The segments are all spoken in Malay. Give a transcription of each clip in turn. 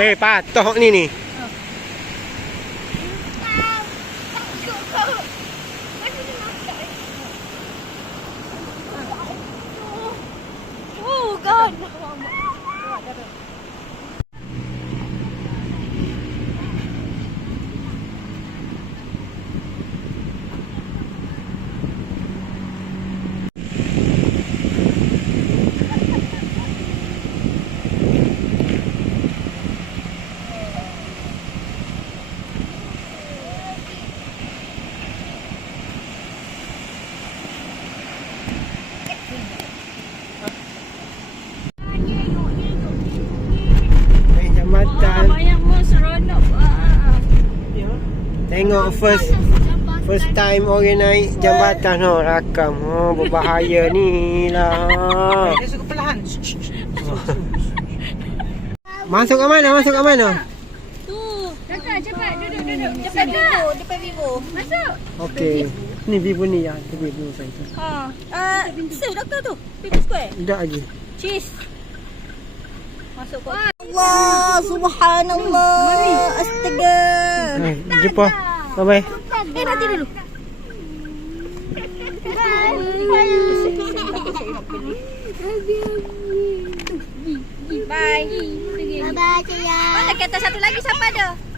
Eh, patoh ni ni. Oh Tengok first first time orang naik jambatan oh rakam. Oh berbahaya ni lah. Dia suka perlahan. Masuk ke mana? Masuk ke mana? Tu. Kakak cepat duduk duduk. Depan Vivo, depan Vivo. Masuk. Okey. Ni Vivo ni ya, tu Vivo saya tu. Ha. Ah, uh, doktor tu. Vivo Square. Dah aje. Cheese. Masuk kau. Allah, subhanallah. Astaga. Eh, jumpa. Bye bye. Eh, nanti dulu. Bye. Bye bye, Caya. Mana kereta satu lagi siapa ada?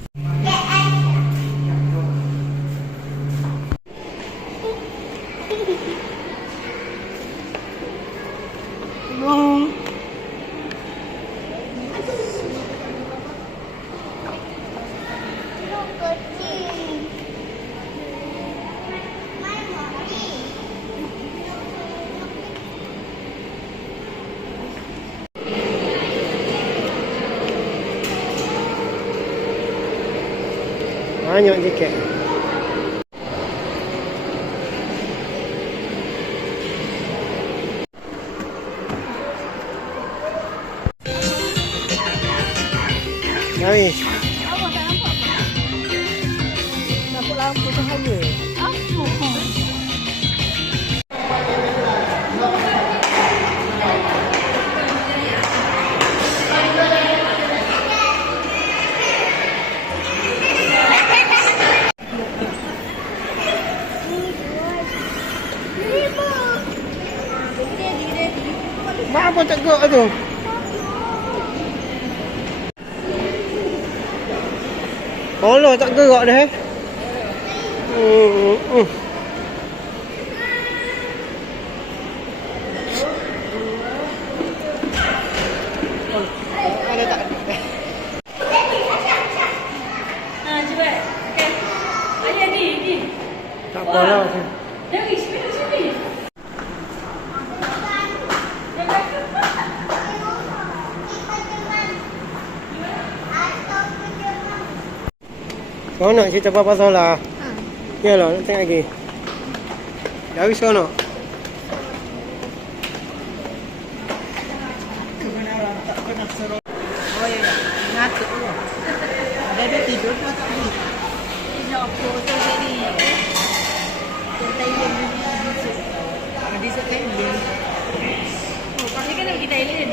Banyak cahaya. Mak apa tak gerak tu? Allah tak gerak dah eh. Hmm, hmm. Ada tak? Ha, cepat. Okey. Ayah ni, ni. Tak apa lah. Kau nak cerita apa salah? Ya lah, nak tengok lagi. Dari sana. Oh ya, ngatuk tu. Dia dia tidur tu tak pergi. Dia suka dia. Oh, kami kan pergi Thailand.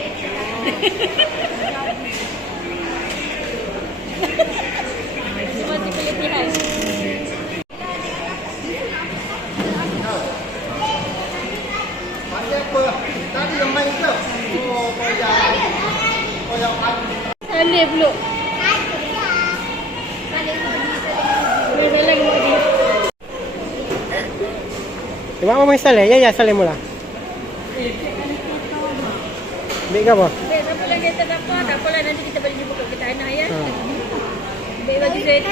Salih tadi? Cuma apa main salah? Ya, ya, salah mula. Ambil ke apa? Baik, tak apalah kereta tak apa. Tak apalah nanti kita balik jumpa kat kereta anak ya. Ha. Baik bagi kereta.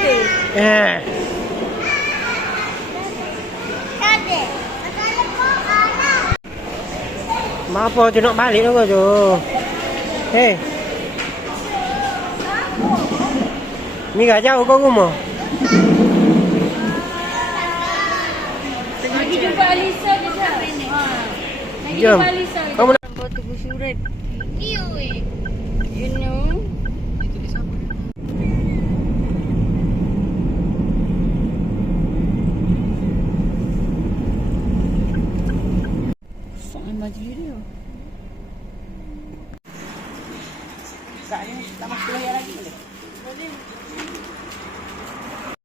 Eh. Mak apa tu nak balik tu tu? Hei. Mira jauh kau rumah. Lagi jumpa Alisa je Syah. Ha. Lagi Jom. jumpa Alisa. Kamu nak Buat tu surat. You You know.